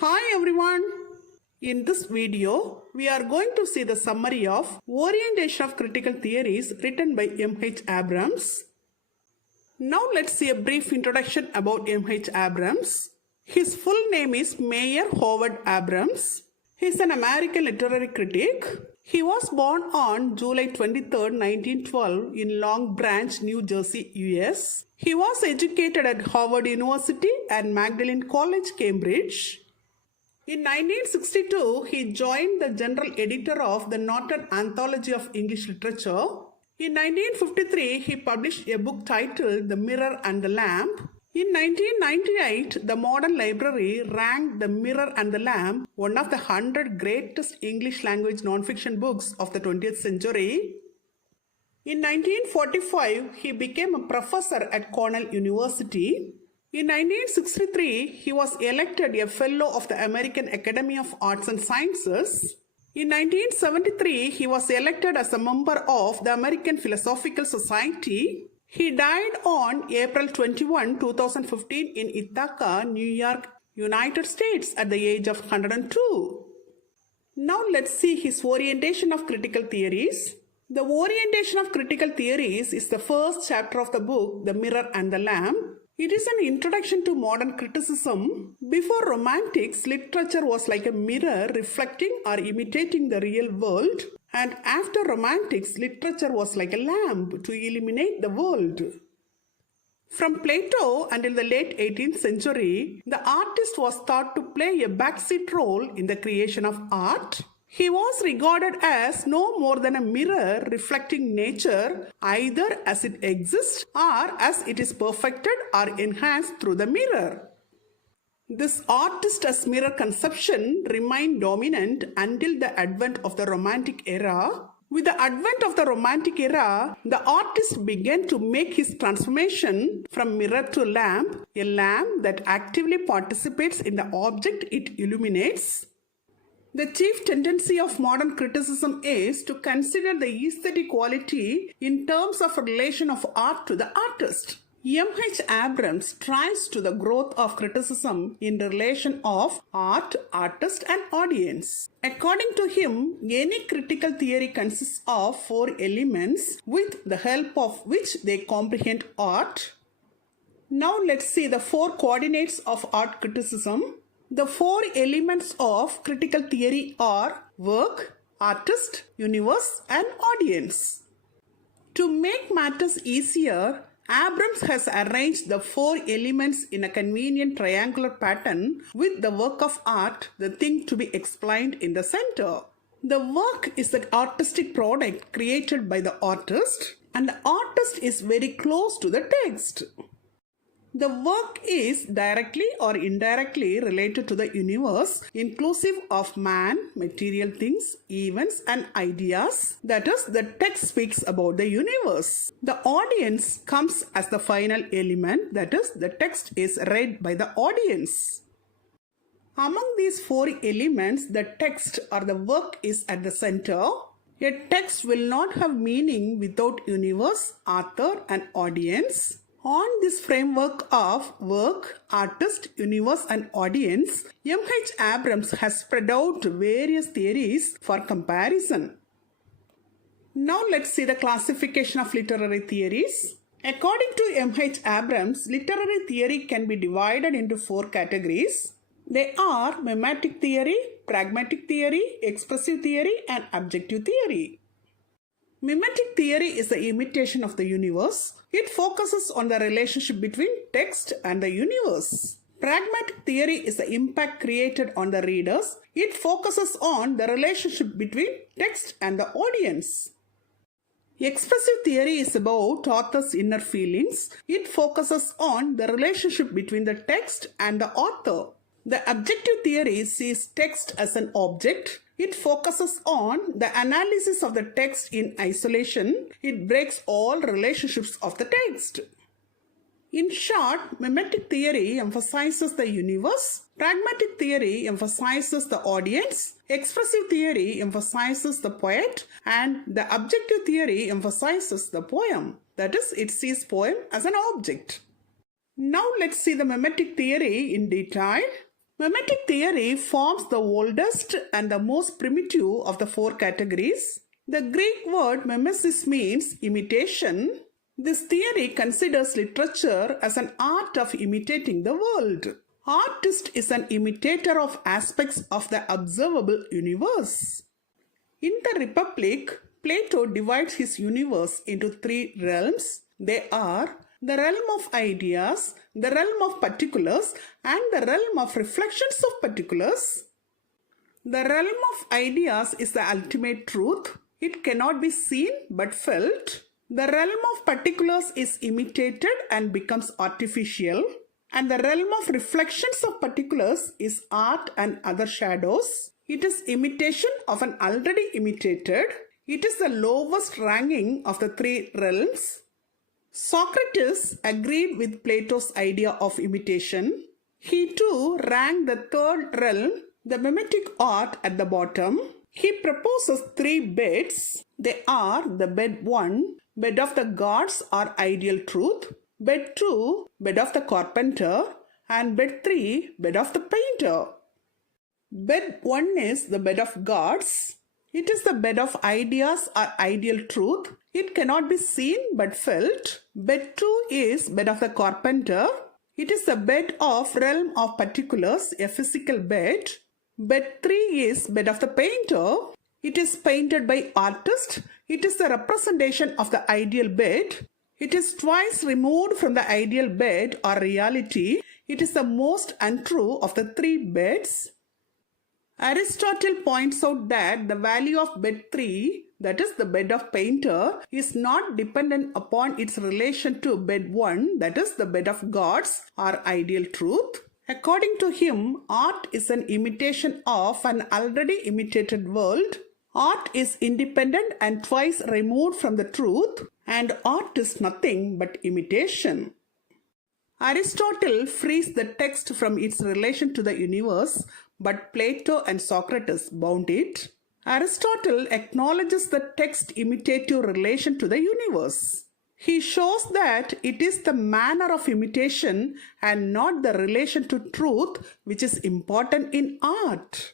Hi everyone! In this video, we are going to see the summary of Orientation of Critical Theories written by M.H. Abrams. Now let's see a brief introduction about M.H. Abrams. His full name is Mayer Howard Abrams. He is an American literary critic. He was born on July 23, 1912 in Long Branch, New Jersey, US. He was educated at Harvard University and Magdalen College, Cambridge. In 1962, he joined the general editor of the Norton Anthology of English Literature. In 1953, he published a book titled The Mirror and the Lamp. In 1998, the Modern Library ranked The Mirror and the Lamp one of the 100 greatest English language nonfiction books of the 20th century. In 1945, he became a professor at Cornell University. In 1963, he was elected a Fellow of the American Academy of Arts and Sciences. In 1973, he was elected as a member of the American Philosophical Society. He died on April 21, 2015 in Ithaca, New York, United States at the age of 102. Now let's see his orientation of critical theories. The orientation of critical theories is the first chapter of the book, The Mirror and the Lamp. It is an introduction to modern criticism. Before Romantics, literature was like a mirror reflecting or imitating the real world. And after Romantics, literature was like a lamp to illuminate the world. From Plato until the late 18th century, the artist was thought to play a backseat role in the creation of art. He was regarded as no more than a mirror reflecting nature, either as it exists or as it is perfected or enhanced through the mirror. This artist as mirror conception remained dominant until the advent of the Romantic era. With the advent of the Romantic era, the artist began to make his transformation from mirror to lamp, a lamp that actively participates in the object it illuminates. The chief tendency of modern criticism is to consider the aesthetic quality in terms of a relation of art to the artist. M.H. Abrams tries to the growth of criticism in the relation of art, artist and audience. According to him, any critical theory consists of four elements with the help of which they comprehend art. Now let's see the four coordinates of art criticism. The four elements of critical theory are work, artist, universe, and audience. To make matters easier, Abrams has arranged the four elements in a convenient triangular pattern with the work of art, the thing to be explained, in the center. The work is the artistic product created by the artist, and the artist is very close to the text. The work is directly or indirectly related to the universe, inclusive of man, material things, events, and ideas. That is, the text speaks about the universe. The audience comes as the final element, that is, the text is read by the audience. Among these four elements, the text or the work is at the center. A text will not have meaning without universe, author, and audience. On this framework of work, artist, universe and audience, M.H. Abrams has spread out various theories for comparison. Now let's see the classification of literary theories. According to M.H. Abrams, literary theory can be divided into four categories. They are Memetic Theory, Pragmatic Theory, Expressive Theory and Objective Theory. Memetic theory is the imitation of the universe. It focuses on the relationship between text and the universe. Pragmatic theory is the impact created on the readers. It focuses on the relationship between text and the audience. Expressive theory is about author's inner feelings. It focuses on the relationship between the text and the author. The objective theory sees text as an object. It focuses on the analysis of the text in isolation. It breaks all relationships of the text. In short, memetic theory emphasizes the universe, pragmatic theory emphasizes the audience, expressive theory emphasizes the poet, and the objective theory emphasizes the poem. That is, it sees poem as an object. Now let's see the memetic theory in detail. Memetic theory forms the oldest and the most primitive of the four categories. The Greek word memesis means imitation. This theory considers literature as an art of imitating the world. Artist is an imitator of aspects of the observable universe. In the Republic, Plato divides his universe into three realms. They are the realm of ideas, the realm of particulars, and the realm of reflections of particulars. The realm of ideas is the ultimate truth. It cannot be seen but felt. The realm of particulars is imitated and becomes artificial. And the realm of reflections of particulars is art and other shadows. It is imitation of an already imitated. It is the lowest ranking of the three realms. Socrates agreed with Plato's idea of imitation. He too ranked the third realm, the mimetic art, at the bottom. He proposes three beds. They are the bed 1, bed of the gods or ideal truth, bed 2, bed of the carpenter, and bed 3, bed of the painter. Bed 1 is the bed of gods. It is the bed of ideas or ideal truth. It cannot be seen but felt. Bed 2 is bed of the carpenter. It is the bed of realm of particulars, a physical bed. Bed 3 is bed of the painter. It is painted by artist. It is the representation of the ideal bed. It is twice removed from the ideal bed or reality. It is the most untrue of the three beds. Aristotle points out that the value of bed 3, that is the bed of painter, is not dependent upon its relation to bed 1, that is the bed of gods or ideal truth. According to him, art is an imitation of an already imitated world. Art is independent and twice removed from the truth, and art is nothing but imitation. Aristotle frees the text from its relation to the universe, but Plato and Socrates bound it. Aristotle acknowledges the text imitative relation to the universe. He shows that it is the manner of imitation and not the relation to truth which is important in art.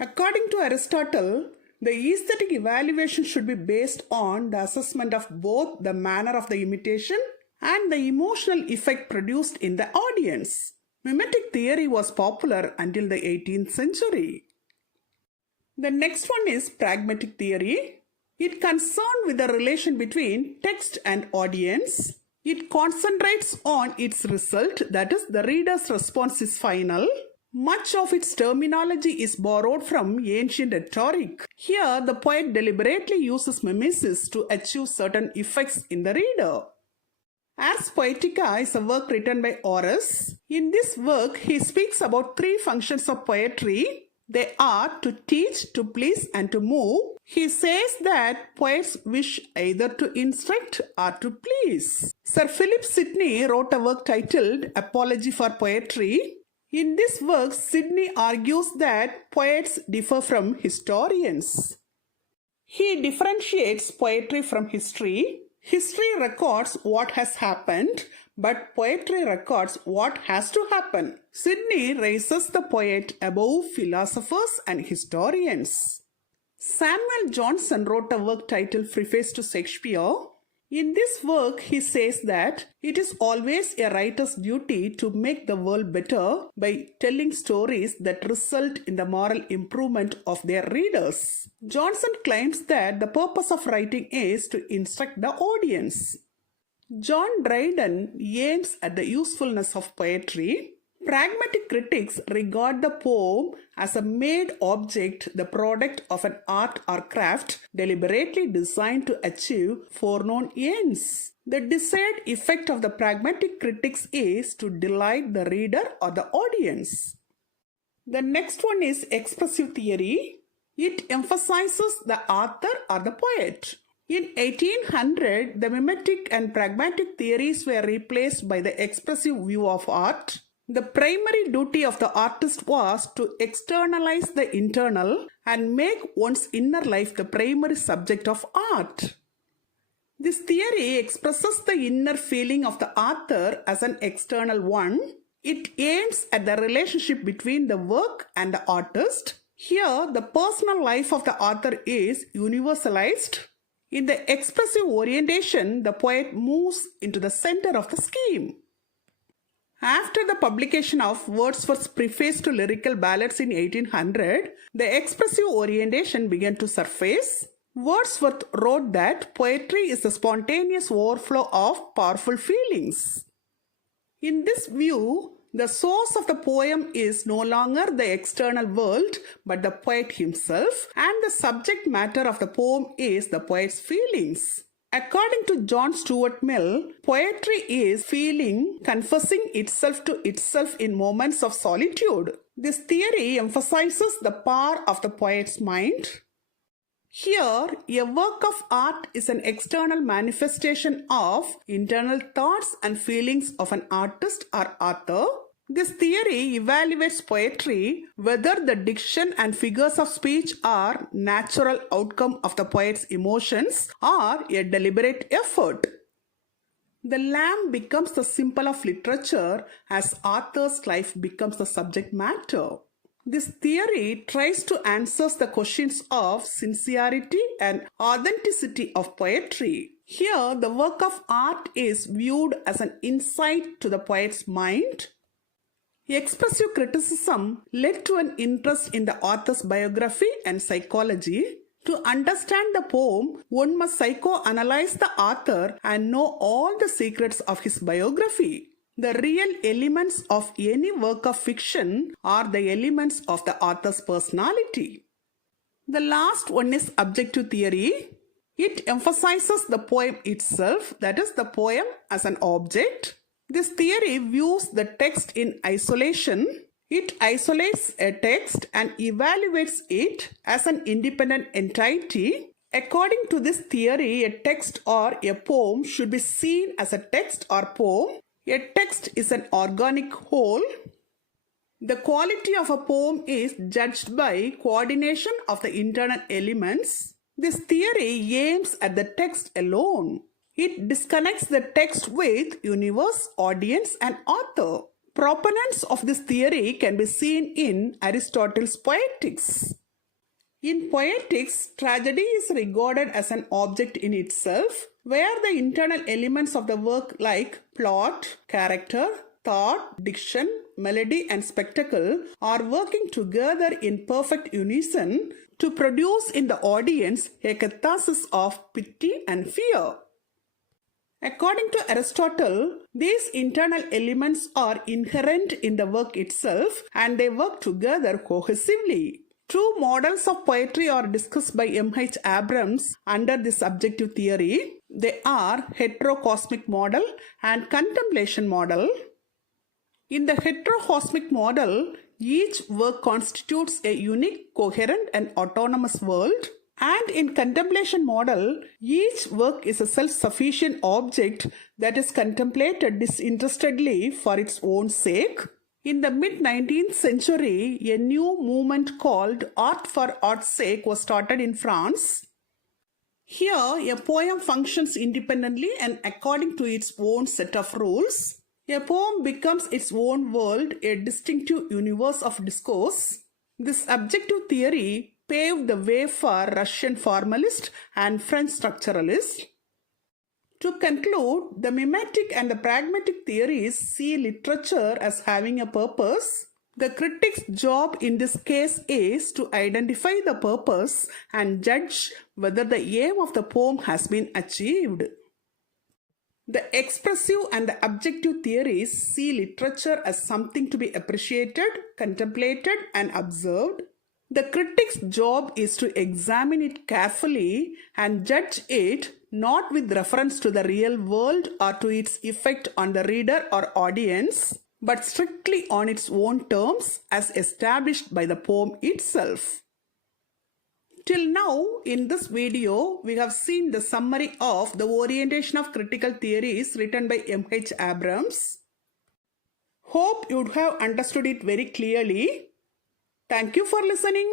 According to Aristotle, the aesthetic evaluation should be based on the assessment of both the manner of the imitation and the emotional effect produced in the audience. Memetic theory was popular until the 18th century. The next one is Pragmatic Theory. It concerned with the relation between text and audience. It concentrates on its result, that is, the reader's response is final. Much of its terminology is borrowed from ancient rhetoric. Here, the poet deliberately uses mimesis to achieve certain effects in the reader. Ars Poetica is a work written by Horace. In this work, he speaks about three functions of poetry. They are to teach, to please, and to move. He says that poets wish either to instruct or to please. Sir Philip Sidney wrote a work titled Apology for Poetry. In this work, Sidney argues that poets differ from historians. He differentiates poetry from history. History records what has happened, but poetry records what has to happen. Sidney raises the poet above philosophers and historians. Samuel Johnson wrote a work titled Preface to Shakespeare. In this work, he says that it is always a writer's duty to make the world better by telling stories that result in the moral improvement of their readers. Johnson claims that the purpose of writing is to instruct the audience. John Dryden aims at the usefulness of poetry. Pragmatic critics regard the poem as a made object, the product of an art or craft deliberately designed to achieve foreknown ends. The desired effect of the pragmatic critics is to delight the reader or the audience. The next one is expressive theory. It emphasizes the author or the poet. In 1800, the mimetic and pragmatic theories were replaced by the expressive view of art. The primary duty of the artist was to externalize the internal and make one's inner life the primary subject of art. This theory expresses the inner feeling of the author as an external one. It aims at the relationship between the work and the artist. Here, the personal life of the author is universalized. In the expressive orientation, the poet moves into the center of the scheme. After the publication of Wordsworth's preface to lyrical ballads in 1800, the expressive orientation began to surface. Wordsworth wrote that poetry is the spontaneous overflow of powerful feelings. In this view, the source of the poem is no longer the external world but the poet himself, and the subject matter of the poem is the poet's feelings. According to John Stuart Mill, poetry is feeling confessing itself to itself in moments of solitude. This theory emphasizes the power of the poet's mind. Here, a work of art is an external manifestation of internal thoughts and feelings of an artist or author. This theory evaluates poetry whether the diction and figures of speech are natural outcome of the poet's emotions or a deliberate effort. The lamb becomes the symbol of literature as author's life becomes the subject matter. This theory tries to answer the questions of sincerity and authenticity of poetry. Here, the work of art is viewed as an insight to the poet's mind. Expressive criticism led to an interest in the author's biography and psychology. To understand the poem, one must psychoanalyze the author and know all the secrets of his biography. The real elements of any work of fiction are the elements of the author's personality. The last one is objective theory. It emphasizes the poem itself, that is, the poem as an object. This theory views the text in isolation. It isolates a text and evaluates it as an independent entity. According to this theory, a text or a poem should be seen as a text or poem. A text is an organic whole. The quality of a poem is judged by coordination of the internal elements. This theory aims at the text alone. It disconnects the text with universe, audience, and author. Proponents of this theory can be seen in Aristotle's Poetics. In Poetics, tragedy is regarded as an object in itself, where the internal elements of the work like plot, character, thought, diction, melody, and spectacle are working together in perfect unison to produce in the audience a catharsis of pity and fear. According to Aristotle, these internal elements are inherent in the work itself and they work together cohesively. Two models of poetry are discussed by M.H. Abrams under this subjective theory. They are heterocosmic model and contemplation model. In the heterocosmic model, each work constitutes a unique, coherent, and autonomous world. And in contemplation model, each work is a self-sufficient object that is contemplated disinterestedly for its own sake. In the mid-19th century, a new movement called Art for Art's Sake was started in France. Here, a poem functions independently and according to its own set of rules. A poem becomes its own world, a distinctive universe of discourse. This objective theory paved the way for Russian formalists and French structuralists. To conclude, the memetic and the pragmatic theories see literature as having a purpose. The critic's job in this case is to identify the purpose and judge whether the aim of the poem has been achieved. The expressive and the objective theories see literature as something to be appreciated, contemplated, and observed. The critic's job is to examine it carefully and judge it not with reference to the real world or to its effect on the reader or audience, but strictly on its own terms as established by the poem itself. Till now, in this video, we have seen the summary of the orientation of critical theories written by M.H. Abrams. Hope you would have understood it very clearly. Thank you for listening.